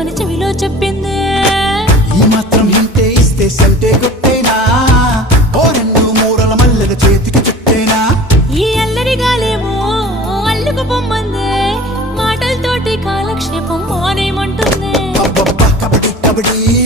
మన చెవిలో చెప్పింది. ఈ మాత్రం ఇంటే ఇస్తే సంటే కొట్టేనా, ఓ రెండు మూరల మల్లెల చేతికి చుట్టేనా. ఈ అల్లరి గాలేమో అల్లుకు పొమ్మందే, మాటలతోటి కాలక్షేపం మానేమంటుంది. కబడ్డీ కబడ్డీ